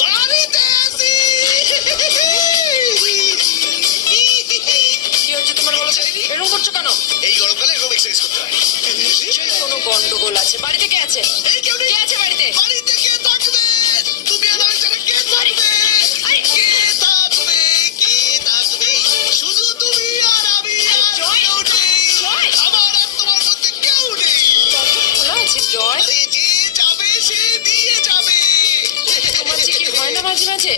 বাড়িতে আসি। কি হচ্ছে তোমার বলো তো? এরকম করছো কেন? এই গরমকালে এরকম এক্সারসাইজ করতে হয়। নিশ্চয়ই কোনো গন্ডগোল আছে। বাড়িতে কে আছে? এই কেউ নেই। কে আছে বাড়িতে? বাড়িতে কে থাকবে? তুমি আর আমি ছাড়া কে থাকবে? আরে, কে থাকবে? কে থাকবে? শুধু তুমি আর আমি আর জয়! কেউ নেই। জয়! আমার আর তোমার মধ্যে কেউ নেই। দরজা খোলা আছে জয়। আরে যে যাবে সে দিয়ে যাবে। তোমার যে কি হয় না মাঝে মাঝে?